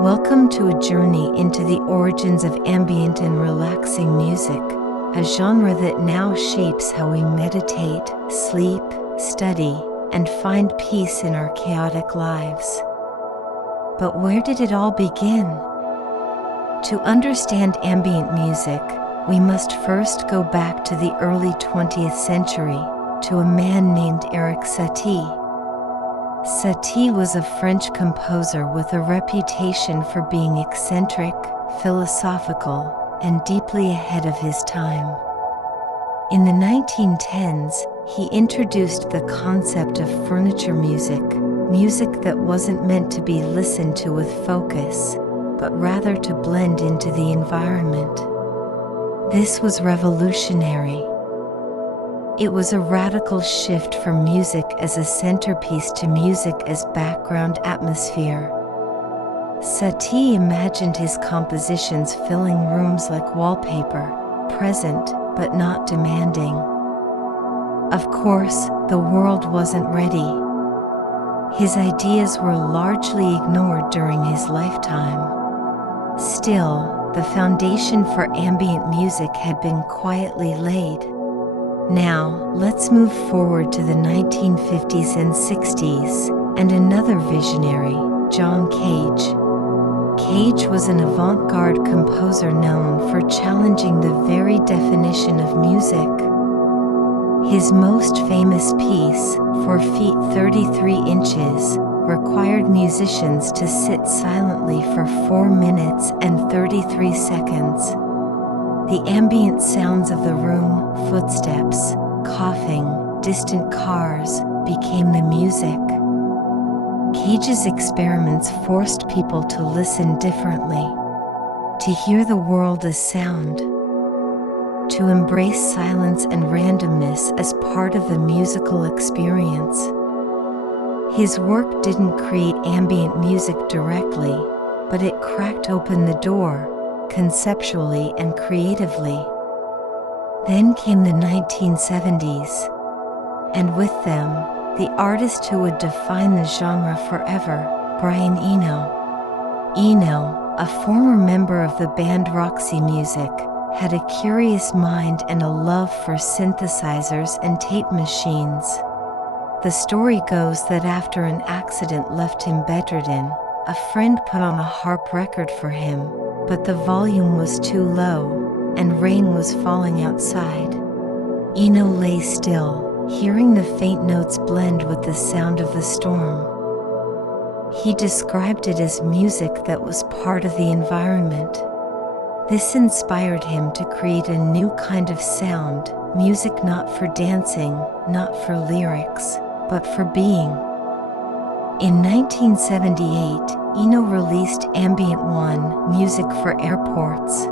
Welcome to a journey into the origins of ambient and relaxing music, a genre that now shapes how we meditate, sleep, study, and find peace in our chaotic lives. But where did it all begin? To understand ambient music, we must first go back to the early 20th century, to a man named Erik Satie. Satie was a French composer with a reputation for being eccentric, philosophical, and deeply ahead of his time. In the 1910s, he introduced the concept of furniture music, music that wasn't meant to be listened to with focus, but rather to blend into the environment. This was revolutionary. It was a radical shift from music as a centerpiece to music as background atmosphere. Satie imagined his compositions filling rooms like wallpaper, present but not demanding. Of course, the world wasn't ready. His ideas were largely ignored during his lifetime. Still, the foundation for ambient music had been quietly laid. Now, let's move forward to the 1950s and 60s, and another visionary, John Cage. Cage was an avant-garde composer known for challenging the very definition of music. His most famous piece, 4 feet 33 inches, required musicians to sit silently for 4 minutes and 33 seconds. The ambient sounds of the room, footsteps, coughing, distant cars, became the music. Cage's experiments forced people to listen differently, to hear the world as sound, to embrace silence and randomness as part of the musical experience. His work didn't create ambient music directly, but it cracked open the door, conceptually and creatively. Then came the 1970s, and with them, the artist who would define the genre forever, Brian Eno. Eno, a former member of the band Roxy Music, had a curious mind and a love for synthesizers and tape machines. The story goes that after an accident left him bedridden, a friend put on a harp record for him, but the volume was too low, and rain was falling outside. Eno lay still, hearing the faint notes blend with the sound of the storm. He described it as music that was part of the environment. This inspired him to create a new kind of sound, music not for dancing, not for lyrics, but for being. In 1978, Eno released Ambient 1, Music for Airports.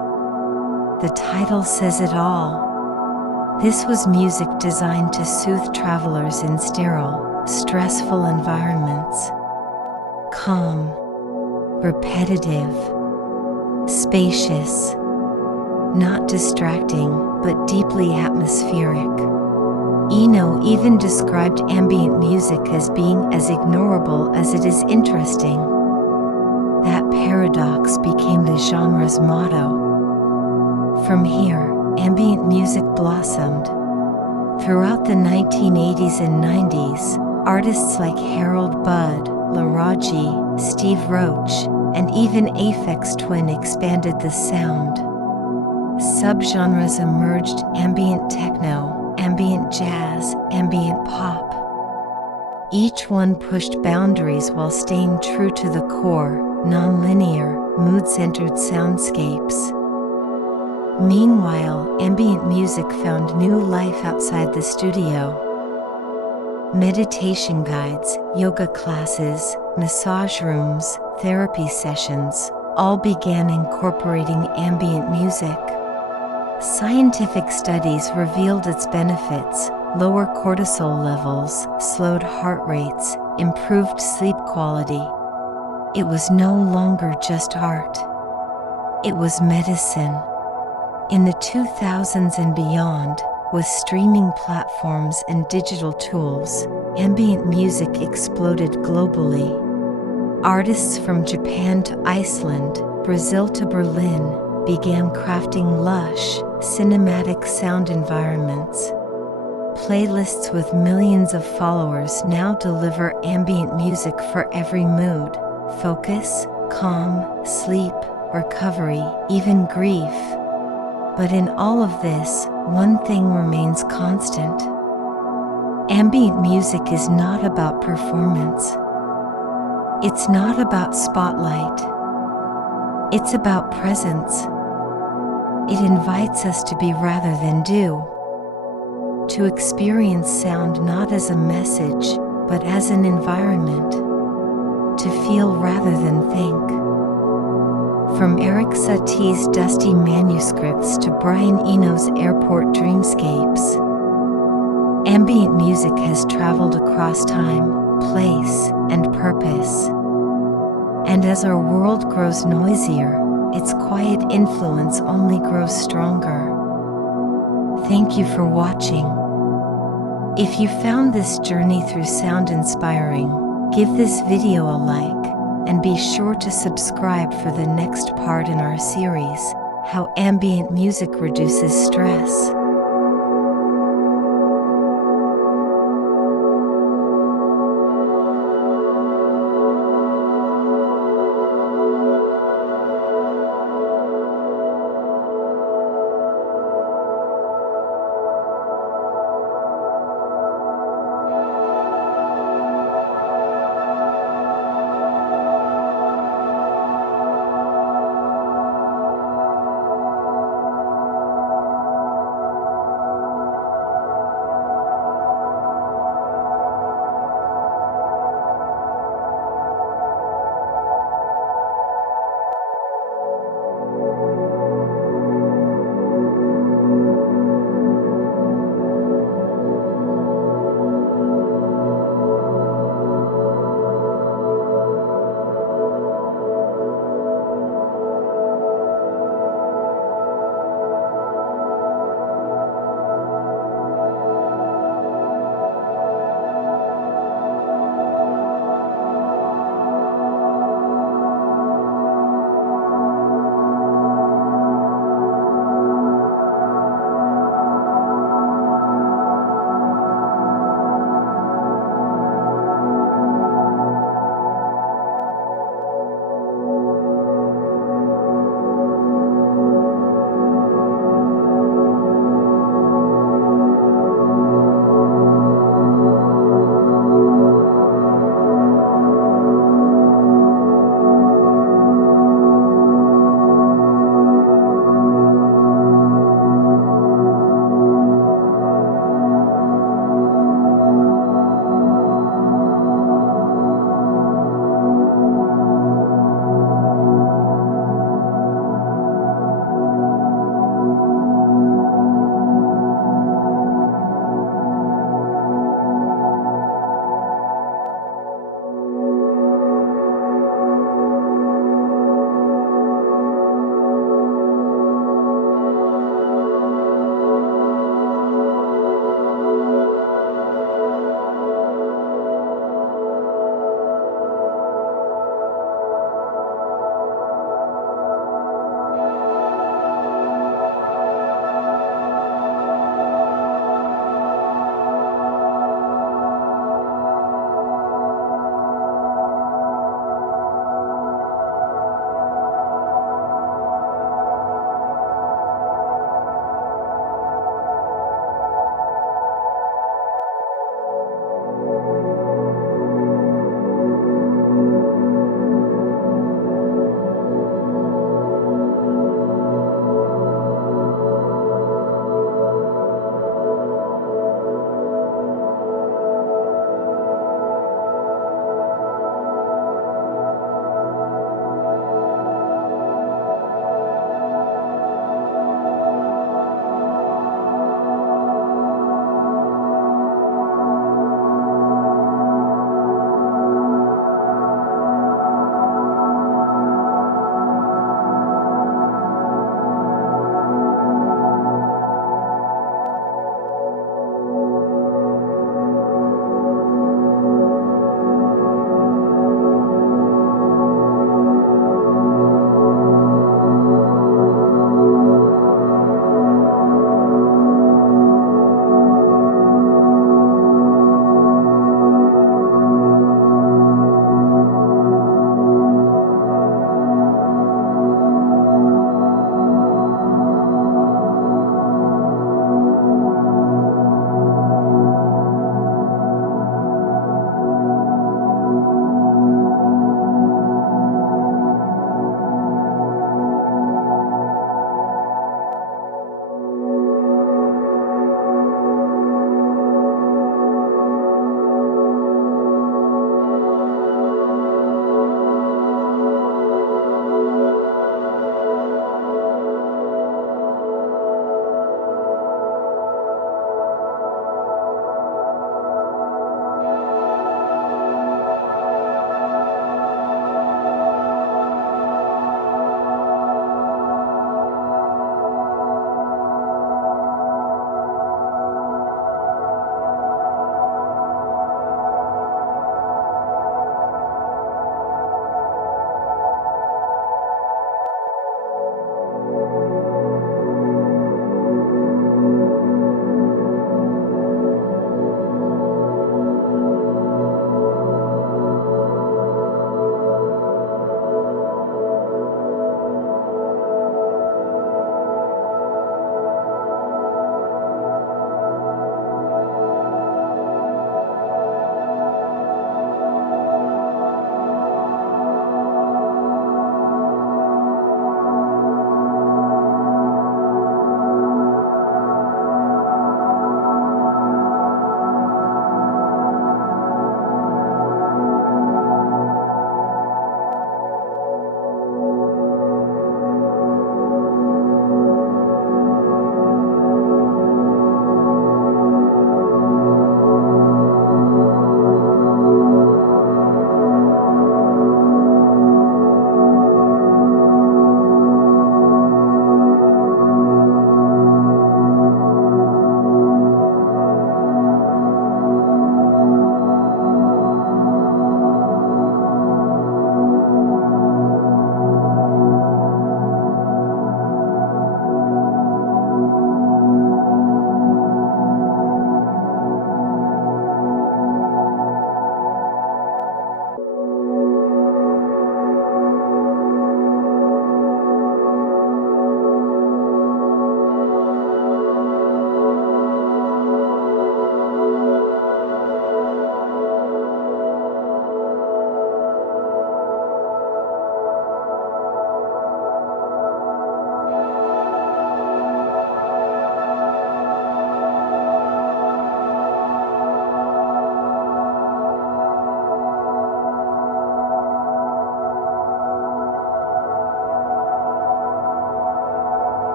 The title says it all. This was music designed to soothe travelers in sterile, stressful environments. Calm, repetitive, spacious, not distracting, but deeply atmospheric. Eno even described ambient music as being as ignorable as it is interesting. That paradox became the genre's motto. From here, ambient music blossomed. Throughout the 1980s and 90s, artists like Harold Budd, Laraji, Steve Roach, and even Aphex Twin expanded the sound. Subgenres emerged: ambient techno, ambient jazz, ambient pop. Each one pushed boundaries while staying true to the core, non-linear, mood-centered soundscapes. Meanwhile, ambient music found new life outside the studio. Meditation guides, yoga classes, massage rooms, therapy sessions, all began incorporating ambient music. Scientific studies revealed its benefits: lower cortisol levels, slowed heart rates, improved sleep quality. It was no longer just art. It was medicine. In the 2000s and beyond, with streaming platforms and digital tools, ambient music exploded globally. Artists from Japan to Iceland, Brazil to Berlin, began crafting lush, cinematic sound environments. Playlists with millions of followers now deliver ambient music for every mood: focus, calm, sleep, recovery, even grief. But in all of this, one thing remains constant. Ambient music is not about performance. It's not about spotlight. It's about presence. It invites us to be rather than do. To experience sound not as a message, but as an environment. To feel rather than think. From Erik Satie's dusty manuscripts to Brian Eno's airport dreamscapes, ambient music has traveled across time, place, and purpose. And as our world grows noisier, its quiet influence only grows stronger. Thank you for watching. If you found this journey through sound inspiring, give this video a like, and be sure to subscribe for the next part in our series, How Ambient Music Reduces Stress.